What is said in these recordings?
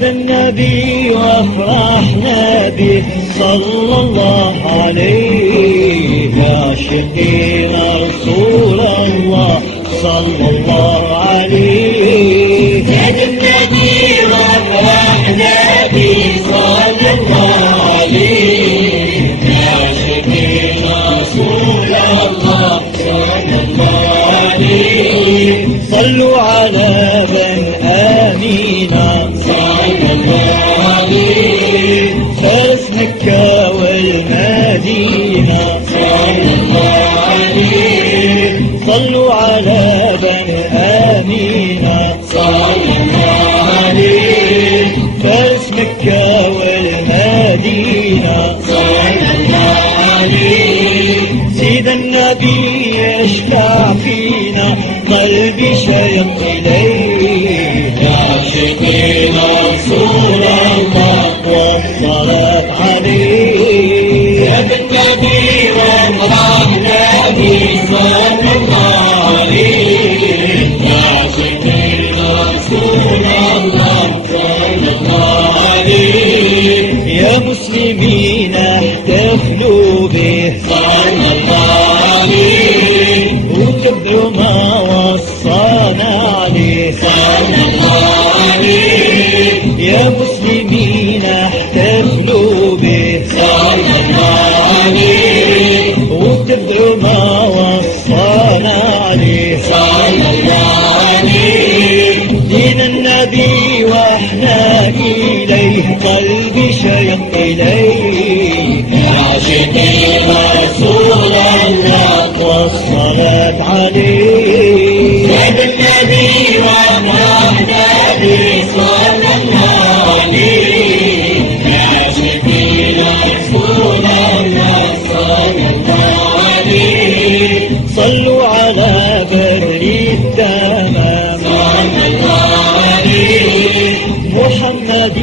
زاد النبي وافرحنا به صلى الله عليه، عاشقين رسول الله صلى الله عليه. زاد النبي وافرحنا به صلى الله عليه، عاشقين رسول الله صلى الله عليه. صلوا على بن آمينة صلى الله عليه، فارس مكة والمدينة صلى الله عليه. صلوا على بن آمينة صلى الله عليه، فارس مكة والمدينة صلى الله عليه. سيد النبي يشفع فينا قلبي شيق إليه، عاشقين رسول الله والصلاة عليه. يا بالنبي وافرحنا به صلى الله عليه، عاشقين رسول الله صلى الله عليه. يا مسلمين احتفلوا به صلى الله عليه، واتبعوا ما وصانا عليه صلى الله عليه. يا مسلمين احتفلوا به صلى الله عليه، واتبعوا ما وصانا عليه صلى الله عليه. دين النبي واحنا إليه قلبي شيق إليه، عاشقين رسول الله والصلاة عليه. زاد النبي وافرحنا به صلى الله عليه، عاشقين رسول الله صلى الله عليه. صلوا على بدر التمام صلى الله عليه، محمد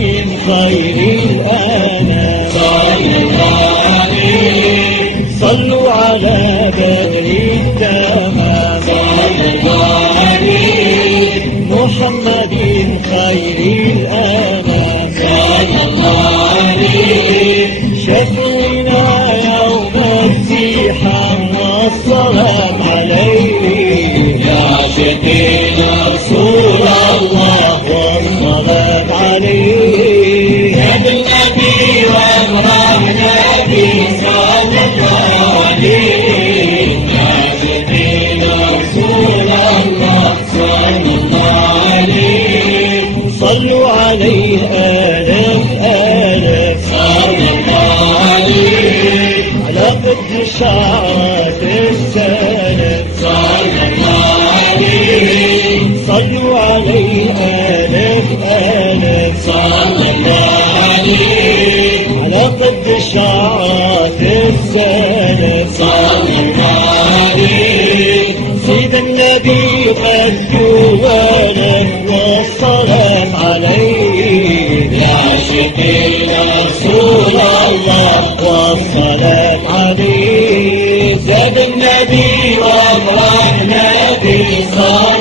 خير الأنام صلى الله عليه. صلوا على بدر التمام صلى الله عليه، محمد خير الأنام صلى الله عليه. شفينا يوم الزحام والصلاة عليه، عاشقين رسول الله والصلاة عليه. يا بالنبي وافرحنا به صلى الله عليه، عاشقين رسول الله صلى الله عليه. صلوا عليه آلاف آلاف صلى الله عليه، على قدر شعرات السلف صلى الله عليه. صلوا عليه آلاف آلاف صلى الله عليه، على قدر شعرات السلف صلى الله عليه. سيد النبي قد جواله والصلاة عليه، عاشقين رسول الله والصلاة عليه. زاد النبي وافرحنا به صلى